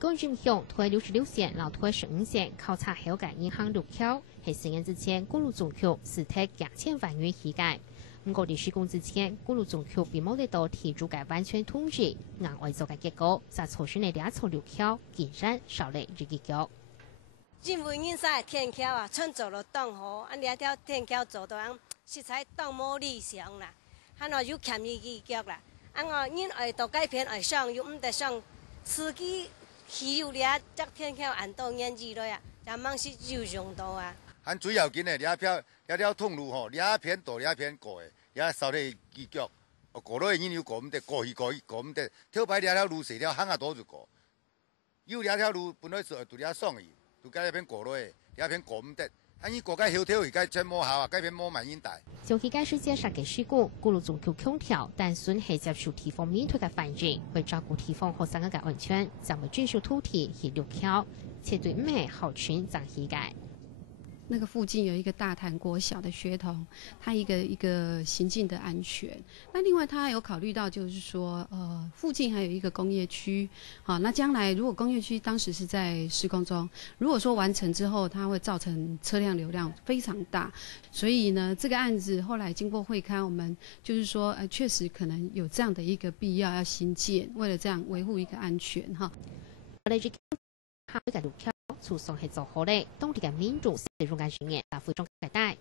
高影响推66线、老推15线考察後嘅銀行6橋，係4年之前公路總局實體2千萬元起計。不過，施工之前，公路總局並冇得到提出嘅完全通知，額外做嘅結果，就造成呢2條6橋竟然少了一個腳。政府因啥天橋啊，趁做了當好，2條天橋做到實在當冇理想啦，又欠一個腳啦，因為到改片愛上又唔得上，司機起有2隻天橋按到年紀了呀，就忙是有用到啊。最要緊嘅2條通路吼，2片大2片過嘅，也少了一腳，過落去因有過唔得，過唔得，條牌2條路4條行啊多就過，有2條路本來是對2爽嘅。就改片過落去，2片過唔得，伊過解後條而家全冇效啊，改片冇萬應大。就起解釋解釋嘅事故，公路總局強調，但算係接受地方面對嘅反應，會照顧地方學生嘅安全，就會遵守土地係6橋，且對唔係校群增起解。那個附近有一個大潭國小的學童，他一個行進的安全。那另外他有考慮到，就是說，附近還有一個工業區，好，那將來如果工業區當時是在施工中，如果說完成之後，它會造成車輛流量非常大，所以呢，這個案子後來經過會勘，我們就是說，確實可能有這樣的一個必要要新建，為了這樣維護一個安全，哈。訴訟係做好咧，當地嘅民眾使用嘅經驗，大幅中嘅大，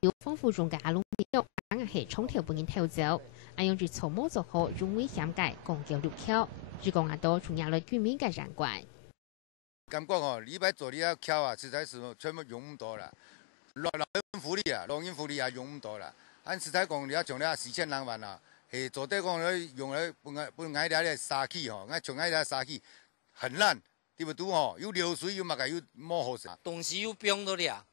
要豐富中嘅阿龍民反而係衝條本應偷走，用住草木做好容危險嘅公交6橋，只講到從亞類居民嘅人關。感覺哦，禮拜做呢條橋啊，實在是全部用唔到啦，老人福利也用唔到啦，按實在講，你要從呢4000多萬啊，係做得講用嚟本來啲沙器吼，從啲沙器很爛。對不對吼？有流水又嘛個又冇好食，東西又變咗啦，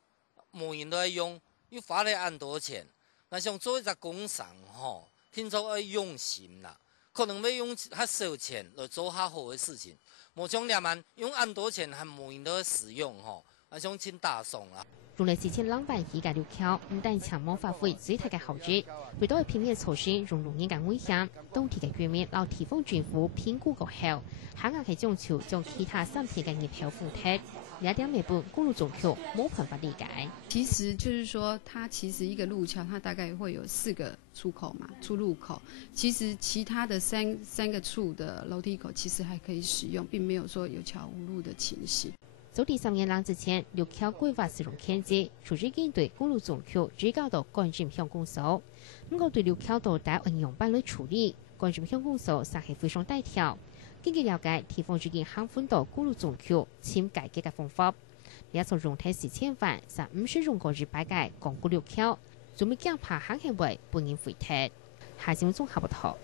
冇人都愛用，又花了很多錢。那想做一個工商吼，聽說要用心啦，可能要用較少錢來做較好的事情。冇像兩萬用很多錢，還冇人都使用吼，那想請大眾啦。用嚟4000萬起嘅6橋，唔但強冇發揮最大嘅效益，為到片面措施容容易嘅危險，當地嘅居民攞地方政府評估過後，肯定係將朝將其他3片嘅業票附貼，有點未半公路總局冇辦法理解。其實就是說，它其實一個路橋，它大概會有4個出口嘛，出入口。其實其他的三個處的樓梯口，其實還可以使用，並沒有說有橋無路的情形。早第3年之前，6橋規劃使用限制，隨之見對公路總局指教到干佔鄉公所。不過對6橋道大運用辦理處理，干佔鄉公所實係非常大條。根據了解，地方最近行歡到公路總局簽改革嘅方法，一從用體4000萬，實唔是用過日擺嘅港股6橋，仲未驚怕行係為本應回踢。下節目綜合報道。